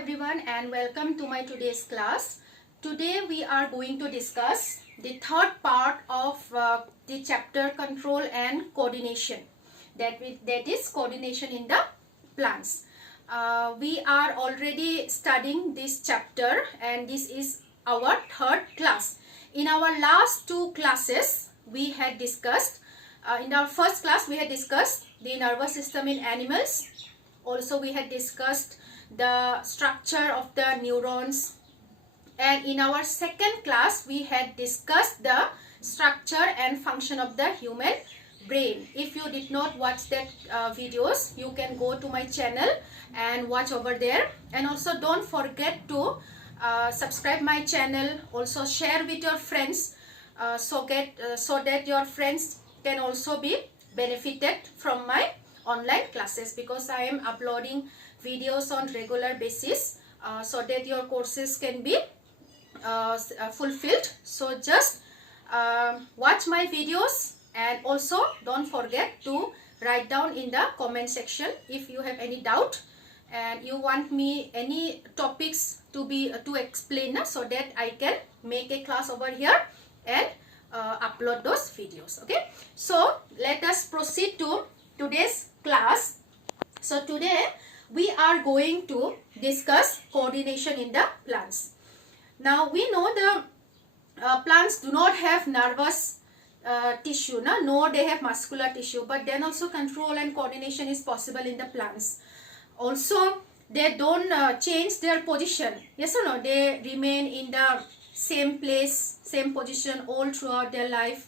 everyone and welcome to my today's class. Today we are going to discuss the third part of the chapter control and coordination. That is coordination in the plants. We are already studying this chapter and this is our third class. In our last two classes we had discussed, in our first class we had discussed the nervous system in animals. Also we had discussed the structure of the neurons, and in our second class we had discussed the structure and function of the human brain. If you did not watch that videos, you can go to my channel and watch over there, and also don't forget to subscribe my channel, also share with your friends so that your friends can also be benefited from my online classes, because I am uploading videos on regular basis so that your courses can be fulfilled. So just watch my videos, and also don't forget to write down in the comment section if you have any doubt and you want me any topics to explain, so that I can make a class over here and upload those videos. Okay, so let us proceed to today's class. So today we are going to discuss coordination in the plants. Now we know the plants do not have nervous tissue, nor they have muscular tissue, but then also control and coordination is possible in the plants. Also they don't change their position, yes or no, they remain in the same place, same position all throughout their life.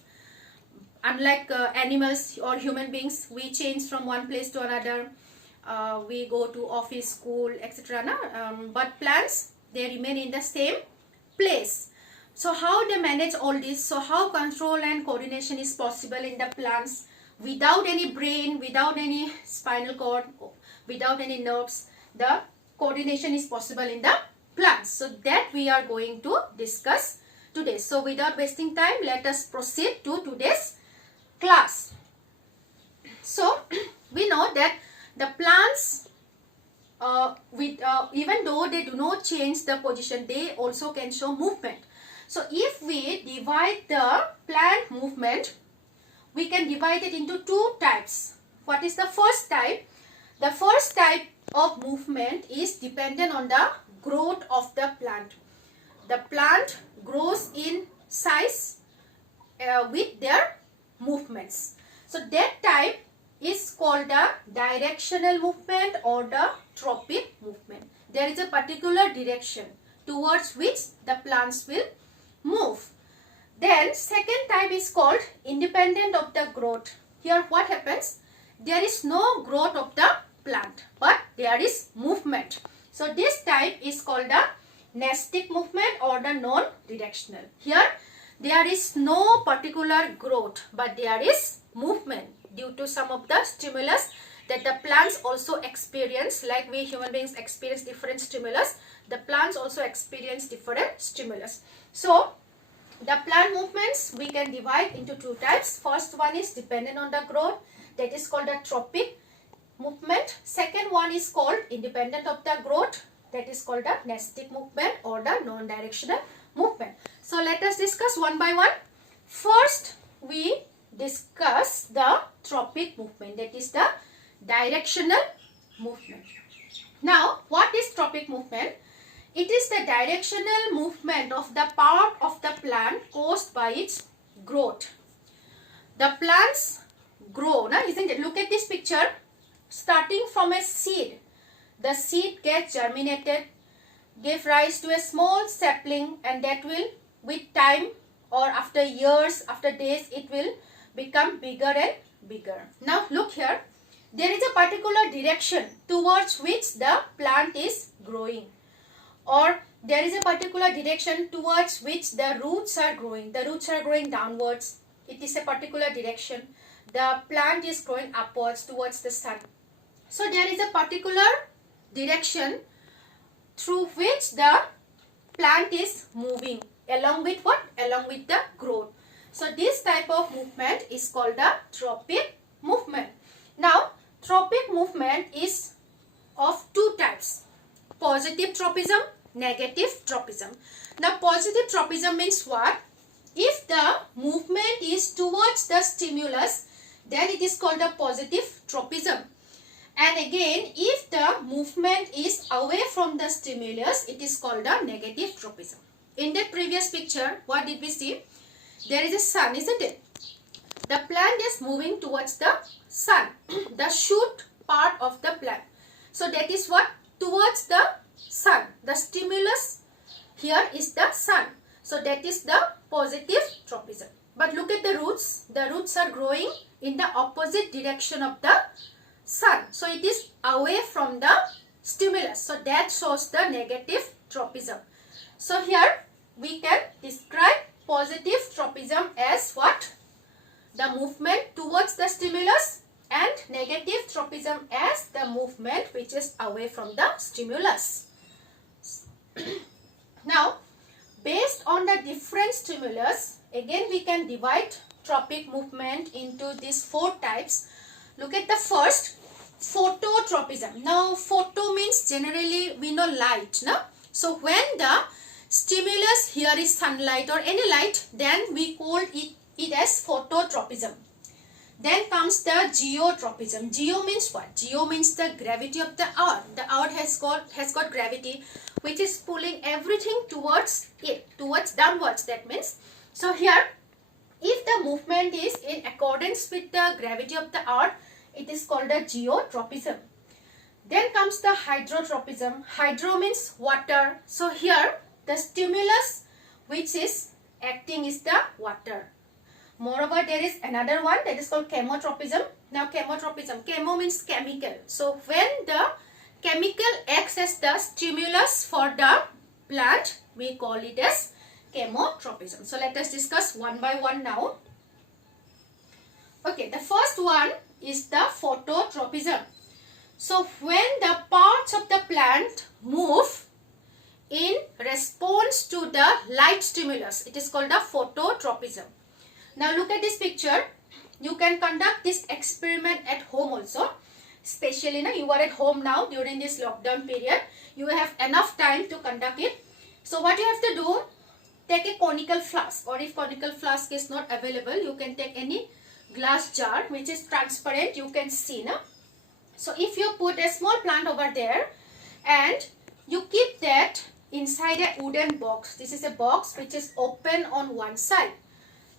Unlike animals or human beings, we change from one place to another. We go to office, school, etc. But plants, they remain in the same place. So how they manage all this? So how control and coordination is possible in the plants without any brain, without any spinal cord, without any nerves? The coordination is possible in the plants. So that we are going to discuss today. So without wasting time, let us proceed to today's class. So we know that the plants, even though they do not change the position, they also can show movement. So if we divide the plant movement, we can divide it into two types. What is the first type? The first type of movement is dependent on the growth of the plant. The plant grows in size with their movements. So that type is called the directional movement or the tropic movement. There is a particular direction towards which the plants will move. Then second type is called independent of the growth. Here what happens? There is no growth of the plant, but there is movement. So this type is called the nestic movement or the non-directional. Here there is no particular growth, but there is movement due to some of the stimulus that the plants also experience. Like we human beings experience different stimulus, the plants also experience different stimulus. So the plant movements we can divide into two types. First one is dependent on the growth, that is called the tropic movement. Second one is called independent of the growth, that is called the nestic movement or the non-directional movement. So let us discuss one by one. First we discuss the tropic movement, that is the directional movement. Now what is tropic movement? It is the directional movement of the part of the plant caused by its growth. The plants grow, isn't it? Look at this picture. Starting from a seed, the seed gets germinated, give rise to a small sapling, and that will with time or after years, after days, it will become bigger and bigger. Now look here, there is a particular direction towards which the plant is growing, or there is a particular direction towards which the roots are growing. The roots are growing downwards. It is a particular direction. The plant is growing upwards towards the sun. So there is a particular direction through which the plant is moving, along with what? Along with the growth. So this type of movement is called the tropic movement. Now tropic movement is of two types. positive tropism, negative tropism. Now positive tropism means what? If the movement is towards the stimulus, then it is called a positive tropism. And again, if the movement is away from the stimulus, it is called a negative tropism. In that previous picture, what did we see? There is a sun, isn't it? The plant is moving towards the sun, the shoot part of the plant. So that is what? Towards the sun. The stimulus here is the sun. So that is the positive tropism. But look at the roots. The roots are growing in the opposite direction of the sun. So it is away from the stimulus. So that shows the negative tropism. So here we can describe positive tropism as what? The movement towards the stimulus, and negative tropism as the movement which is away from the stimulus. Now, based on the different stimulus, again we can divide tropic movement into these 4 types. Look at the first, phototropism. Now, photo means generally we know light, no? So, when the stimulus here is sunlight or any light, then we call it as phototropism. Then comes the geotropism. Geo means what? Geo means the gravity of the earth. The earth has got gravity which is pulling everything towards it, towards downwards, that means. So here, if the movement is in accordance with the gravity of the earth, it is called a geotropism. Then comes the hydrotropism. Hydro means water. So here, the stimulus which is acting is the water. Moreover, there is another one that is called chemotropism. Now, chemotropism, chemo means chemical. So, when the chemical acts as the stimulus for the plant, we call it as chemotropism. So, let us discuss one by one now. Okay, the first one is the phototropism. So, when the parts of the plant move in response to the light stimulus, it is called a phototropism. Now look at this picture. You can conduct this experiment at home also. Especially you are at home now during this lockdown period. You have enough time to conduct it. So what you have to do, take a conical flask, or if conical flask is not available, you can take any glass jar which is transparent, you can see. No? So if you put a small plant over there and you keep that inside a wooden box. This is a box which is open on one side,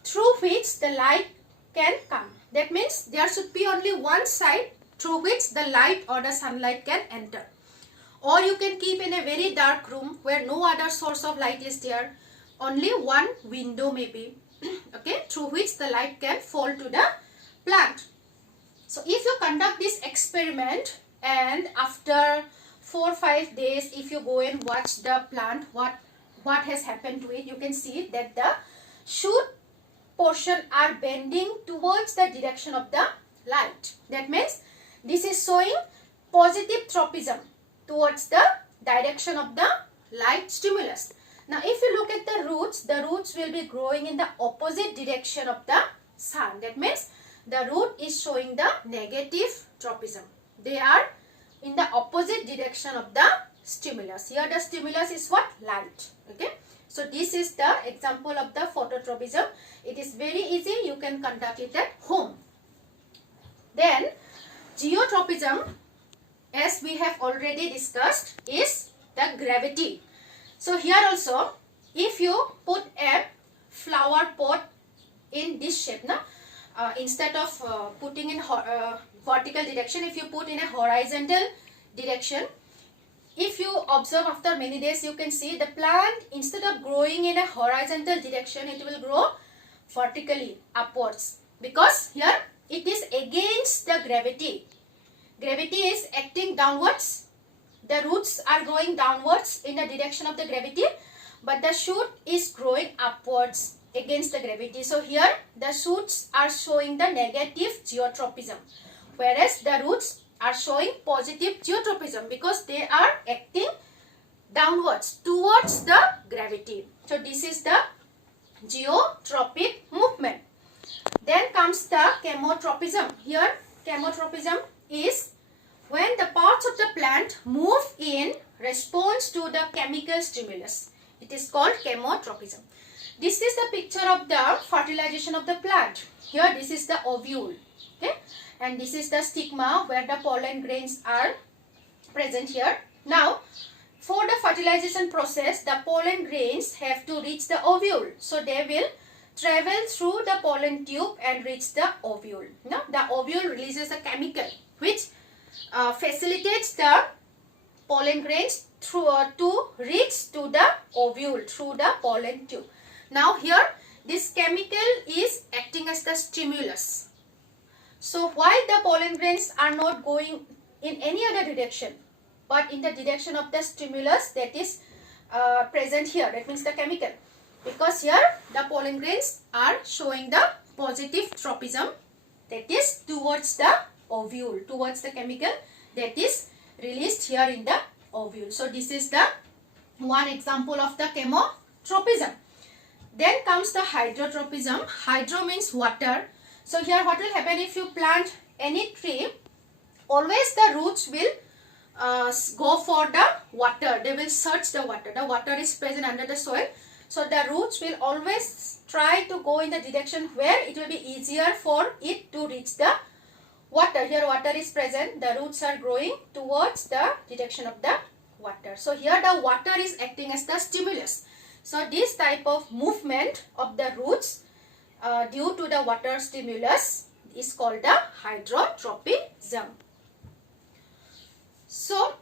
through which the light can come. That means there should be only one side through which the light or the sunlight can enter. Or you can keep in a very dark room where no other source of light is there. Only one window maybe, okay, through which the light can fall to the plant. So if you conduct this experiment and after 4 or 5 days, if you go and watch the plant, what has happened to it, you can see that the shoot portion are bending towards the direction of the light. That means this is showing positive tropism towards the direction of the light stimulus. Now if you look at the roots will be growing in the opposite direction of the sun. That means the root is showing the negative tropism. They are in the opposite direction of the stimulus. Here the stimulus is what? Light. Okay. So this is the example of the phototropism. It is very easy. You can conduct it at home. Then geotropism, as we have already discussed, is the gravity. So here also, if you put a flower pot in this shape, instead of putting in vertical direction, if you put in a horizontal direction, if you observe after many days, you can see the plant, instead of growing in a horizontal direction, it will grow vertically upwards, because here it is against the gravity. Gravity is acting downwards. The roots are growing downwards in the direction of the gravity, but the shoot is growing upwards against the gravity. So here the shoots are showing the negative geotropism, whereas the roots are showing positive geotropism because they are acting downwards towards the gravity. So this is the geotropic movement. Then comes the chemotropism. Here chemotropism is when the parts of the plant move in response to the chemical stimulus. It is called chemotropism. This is the picture of the fertilization of the plant. Here this is the ovule, okay, and this is the stigma where the pollen grains are present here. Now for the fertilization process, the pollen grains have to reach the ovule. So they will travel through the pollen tube and reach the ovule. Now the ovule releases a chemical which facilitates the pollen grains through to reach to the ovule through the pollen tube. Now here this chemical is acting as the stimulus. So why the pollen grains are not going in any other direction but in the direction of the stimulus that is present here, that means the chemical, because here the pollen grains are showing the positive tropism, that is towards the ovule, towards the chemical that is released here in the ovule. So this is the one example of the chemotropism. Then comes the hydrotropism. Hydro means water. So here what will happen if you plant any tree, always the roots will go for the water. They will search the water. The water is present under the soil. So the roots will always try to go in the direction where it will be easier for it to reach the water. Here water is present. The roots are growing towards the direction of the water. So here the water is acting as the stimulus. So this type of movement of the roots due to the water stimulus is called the hydrotropism. So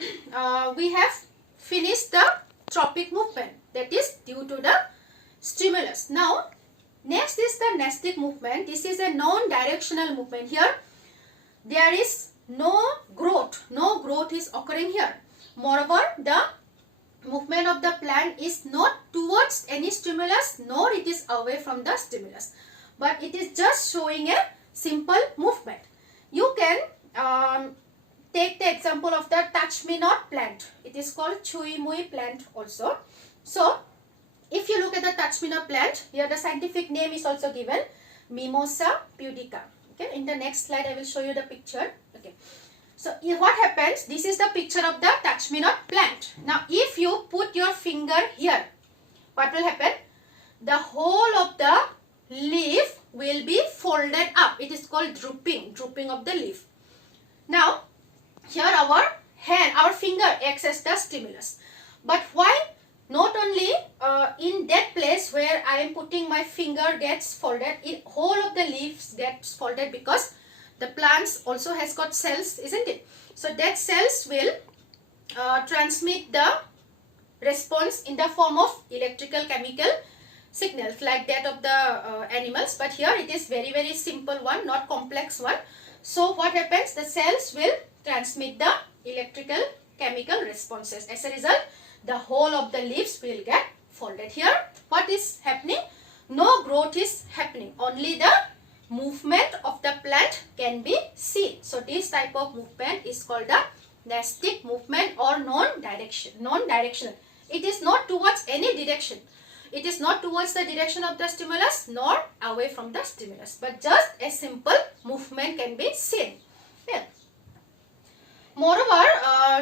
we have finished the tropic movement, that is due to the stimulus. Now next is the nestic movement. This is a non-directional movement. Here there is no growth. No growth is occurring here. Moreover, the movement of the plant is not towards any stimulus nor it is away from the stimulus, but it is just showing a simple movement. You can take the example of the touch-me-not plant. It is called chui-mui plant also. So if you look at the touch-me-not plant, here the scientific name is also given, Mimosa pudica. Okay, in the next slide I will show you the picture. Okay, so what happens, this is the picture of the touch-me-not plant. Now if you put your finger here, what will happen? The whole of the leaf will be folded up. It is called drooping, drooping of the leaf. Now here our hand, our finger acts as the stimulus. But why not only in that place where I am putting my finger gets folded, whole of the leaves gets folded, because the plants also has got cells, isn't it? So that cells will transmit the response in the form of electrical chemical signals like that of the animals, but here it is very very simple one, not complex one. So what happens, the cells will transmit the electrical chemical responses. As a result, the whole of the leaves will get folded. Here what is happening? No growth is happening, only the movement of the plant can be seen. So this type of movement is called the nestic movement or non-directional. It is not towards any direction. It is not towards the direction of the stimulus nor away from the stimulus, but just a simple movement can be seen. Yeah. Moreover,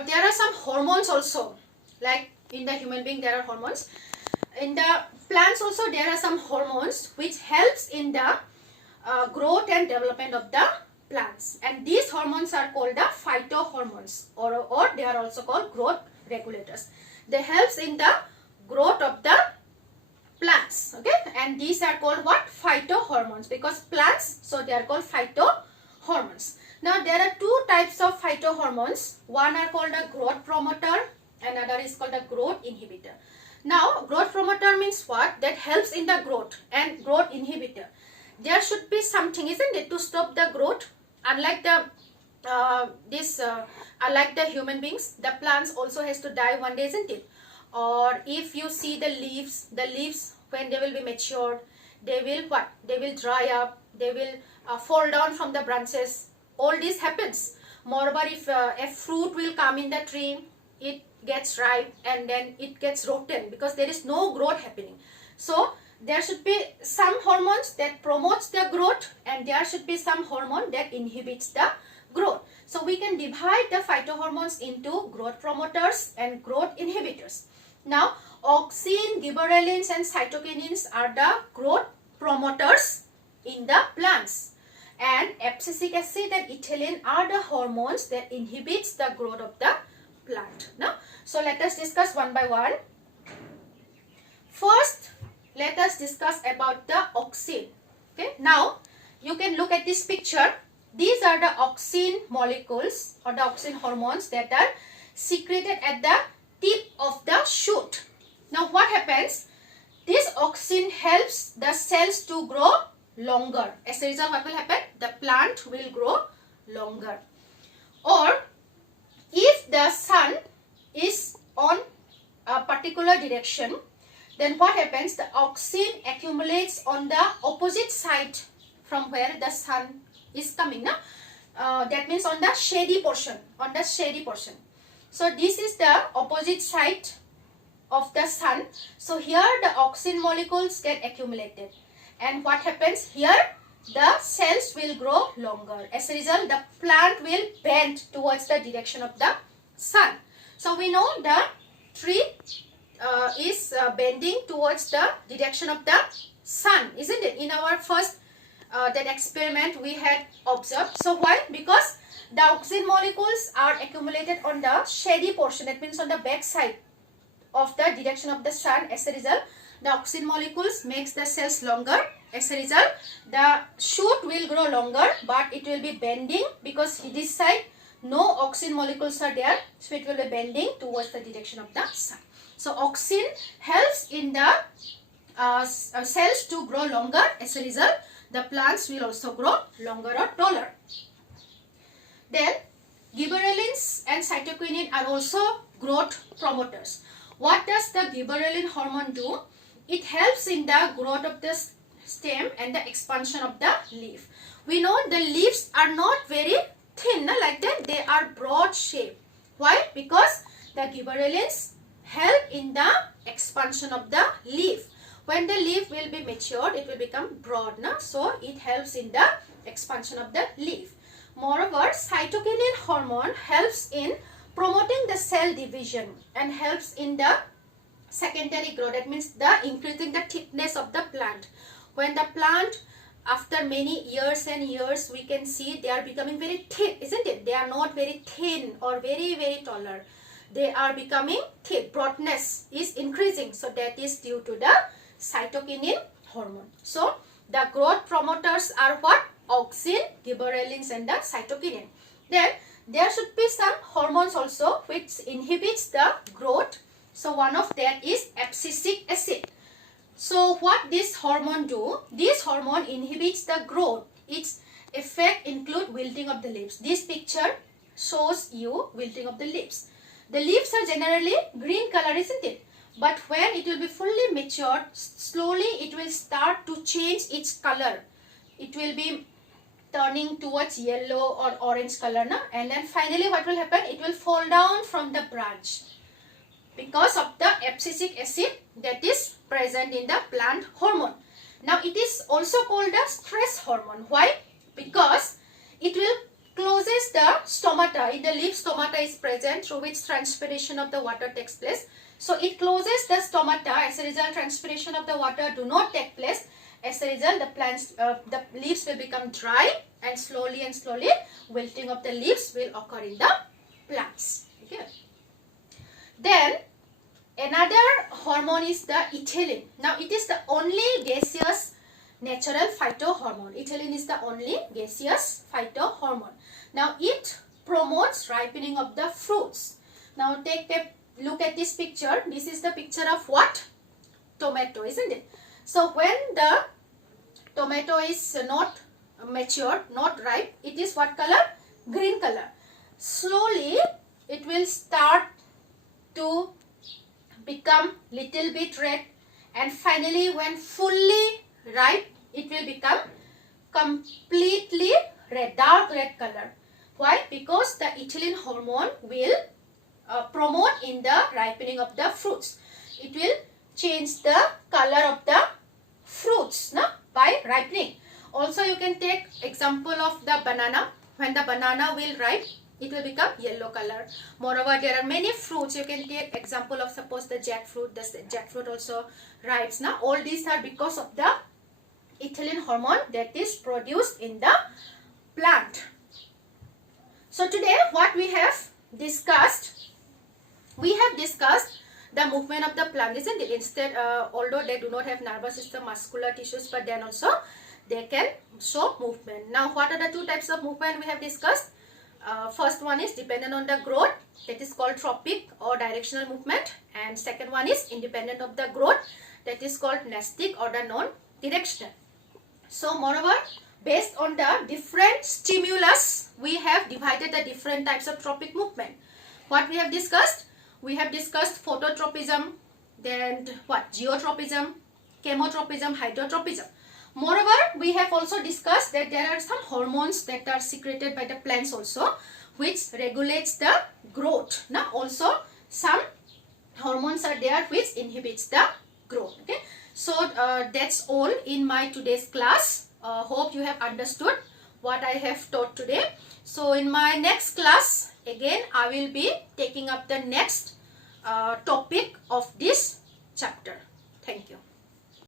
there are some hormones also, like in the human being there are hormones. In the plants also there are some hormones which helps in the growth and development of the plants, and these hormones are called the phytohormones, or they are also called growth regulators. They helps in the growth of the plants, okay, and these are called what? Phytohormones, because plants, so they are called phytohormones. Now there are two types of phytohormones. One are called a growth promoter, another is called a growth inhibitor. Now growth promoter means what? That helps in the growth, and growth inhibitor, there should be something, isn't it, to stop the growth. Unlike the unlike the human beings, the plants also has to die one day, isn't it? Or if you see the leaves when they will be matured, they will what? They will dry up, they will fall down from the branches. All this happens. Moreover, if a fruit will come in the tree, it gets ripe and then it gets rotten because there is no growth happening. So there should be some hormones that promotes the growth, and there should be some hormone that inhibits the growth. So we can divide the phytohormones into growth promoters and growth inhibitors. Now, auxin, gibberellins and cytokinins are the growth promoters in the plants, and abscisic acid and ethylene are the hormones that inhibits the growth of the plant. Now, so let us discuss one by one. First, let us discuss about the auxin. Okay, now you can look at this picture. These are the auxin molecules or the auxin hormones that are secreted at the tip of the shoot. Now what happens? This auxin helps the cells to grow longer. As a result, what will happen? The plant will grow longer. Or if the sun is on a particular direction, then what happens? The auxin accumulates on the opposite side from where the sun is coming. That means on the shady portion. So this is the opposite side of the sun. So here the auxin molecules get accumulated. And what happens here? The cells will grow longer. As a result, the plant will bend towards the direction of the sun. So we know the tree is bending towards the direction of the sun, isn't it? In our first that experiment we had observed. So why? Because the auxin molecules are accumulated on the shady portion. That means on the back side of the direction of the sun. As a result, the auxin molecules makes the cells longer. As a result, the shoot will grow longer, but it will be bending because this side no auxin molecules are there, so it will be bending towards the direction of the sun. So auxin helps in the cells to grow longer. As a result, the plants will also grow longer or taller. Then gibberellins and cytokinin are also growth promoters. What does the gibberellin hormone do? It helps in the growth of the stem and the expansion of the leaf. We know the leaves are not very thin like that. They are broad shape. Why? Because the gibberellins help in the expansion of the leaf. When the leaf will be matured, it will become broad. So it helps in the expansion of the leaf. Moreover, cytokinin hormone helps in promoting the cell division and helps in the secondary growth. That means the increasing the thickness of the plant. When the plant, after many years and years, we can see they are becoming very thick, isn't it? They are not very thin or very taller. They are becoming thick. Broadness is increasing. So that is due to the cytokinin hormone. So the growth promoters are what? Auxin, gibberellins and the cytokinin. Then there should be some hormones also which inhibits the growth. So one of that is abscisic acid. So what this hormone do? This hormone inhibits the growth. Its effect include wilting of the leaves. This picture shows you wilting of the leaves. The leaves are generally green color, isn't it? But when it will be fully matured, slowly it will start to change its color. It will be turning towards yellow or orange color. And then finally what will happen? It will fall down from the branch because of the abscisic acid that is present in the plant hormone. Now it is also called the stress hormone. Why? Because it will closes the stomata. In the leaf, stomata is present through which transpiration of the water takes place. So it closes the stomata. As a result, transpiration of the water do not take place. As a result, the leaves will become dry, and slowly wilting of the leaves will occur in the plants. Okay. Then another hormone is the ethylene. Now it is the only gaseous natural phytohormone. Ethylene is the only gaseous phytohormone. Now it promotes ripening of the fruits. Now take a look at this picture. This is the picture of what? Tomato, isn't it? So when the tomato is not mature, not ripe, it is what color? Green color. Slowly it will start to become little bit red, and finally when fully ripe, it will become completely red, dark red color. Why? Because the ethylene hormone will promote in the ripening of the fruits. It will change the color of the fruits by ripening. Also you can take example of the banana. when the banana will ripe, it will become yellow color. Moreover, there are many fruits. You can take example of suppose the jackfruit. The jackfruit also ripes. Now all these are because of the ethylene hormone that is produced in the plant. So today what we have discussed, the movement of the plant, isn't it? Instead, although they do not have nervous system, muscular tissues, but then also they can show movement. Now what are the two types of movement we have discussed? First one is dependent on the growth, that is called tropic or directional movement, and second one is independent of the growth, that is called nastic or the non-directional. So moreover, based on the different stimulus, we have divided the different types of tropic movement. What we have discussed? We have discussed phototropism, then what? Geotropism, chemotropism, hydrotropism. Moreover, we have also discussed that there are some hormones that are secreted by the plants also, which regulates the growth. Now also some hormones are there which inhibits the growth. Okay, so that's all in my today's class. Hope you have understood what I have taught today. So in my next class, again I will be taking up the next topic of this chapter. Thank you.